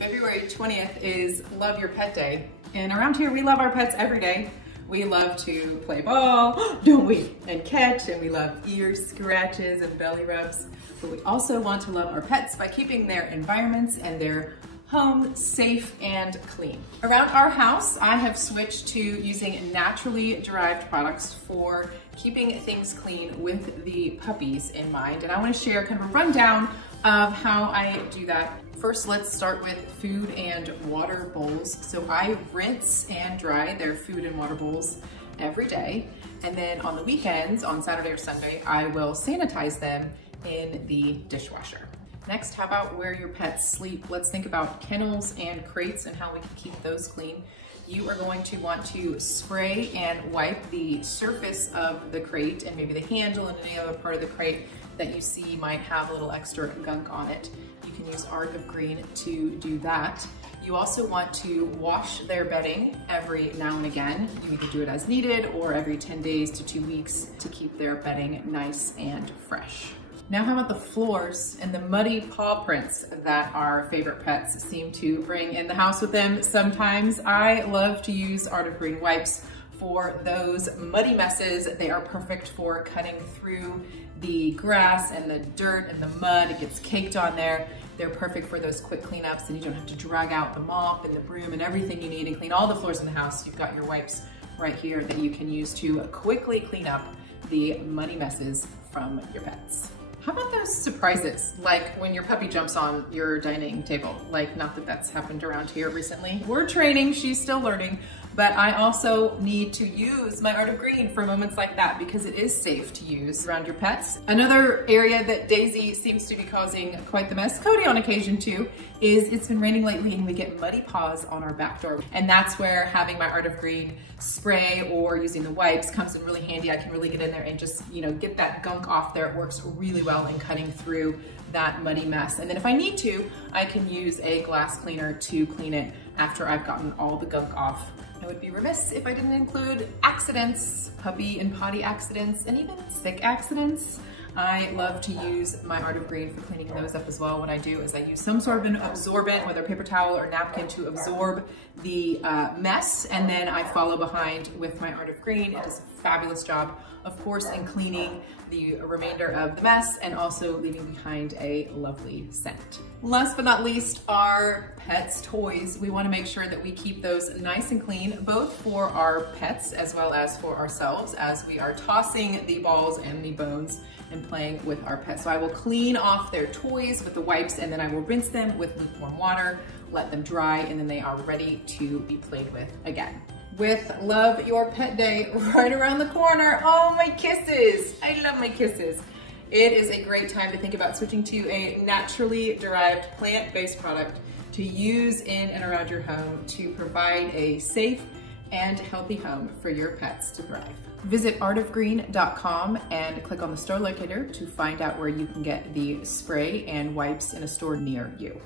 February 20th is Love Your Pet Day. And around here, we love our pets every day. We love to play ball, don't we? And catch, and we love ear scratches and belly rubs. But we also want to love our pets by keeping their environments and their home safe and clean. Around our house, I have switched to using naturally derived products for keeping things clean with the puppies in mind. And I want to share kind of a rundown of how I do that. First, let's start with food and water bowls. So I rinse and dry their food and water bowls every day. And then on the weekends, on Saturday or Sunday, I will sanitize them in the dishwasher. Next, how about where your pets sleep? Let's think about kennels and crates and how we can keep those clean. You are going to want to spray and wipe the surface of the crate and maybe the handle and any other part of the crate that you see might have a little extra gunk on it. You can use Art of Green to do that. You also want to wash their bedding every now and again. You either do it as needed or every 10 days to 2 weeks to keep their bedding nice and fresh. Now how about the floors and the muddy paw prints that our favorite pets seem to bring in the house with them? Sometimes I love to use Art of Green wipes for those muddy messes. They are perfect for cutting through the grass and the dirt and the mud. It gets caked on there. They're perfect for those quick cleanups, and you don't have to drag out the mop and the broom and everything you need and clean all the floors in the house. You've got your wipes right here that you can use to quickly clean up the muddy messes from your pets. How about those surprises? Like when your puppy jumps on your dining table. Like, not that that's happened around here recently. We're training, she's still learning, but I also need to use my Art of Green for moments like that because it is safe to use around your pets. Another area that Daisy seems to be causing quite the mess, Cody on occasion too, is it's been raining lately and we get muddy paws on our back door. And that's where having my Art of Green spray or using the wipes comes in really handy. I can really get in there and just, get that gunk off there. It works really well in cutting through that muddy mess. And then if I need to, I can use a glass cleaner to clean it after I've gotten all the gunk off. I would be remiss if I didn't include accidents, puppy and potty accidents, and even sick accidents. I love to use my Art of Green for cleaning those up as well. What I do is I use some sort of an absorbent, whether paper towel or napkin, to absorb the mess, and then I follow behind with my Art of Green. It does a fabulous job, of course, in cleaning the remainder of the mess and also leaving behind a lovely scent. Last but not least, our pets' toys. We want to make sure that we keep those nice and clean, both for our pets as well as for ourselves as we are tossing the balls and the bones and playing with our pets. So I will clean off their toys with the wipes, and then I will rinse them with lukewarm water, let them dry, and then they are ready to be played with again. With Love Your Pet Day right around the corner, oh, my kisses. I love my kisses. It is a great time to think about switching to a naturally derived plant-based product to use in and around your home to provide a safe and healthy home for your pets to thrive. Visit artofgreen.com and click on the store locator to find out where you can get the spray and wipes in a store near you.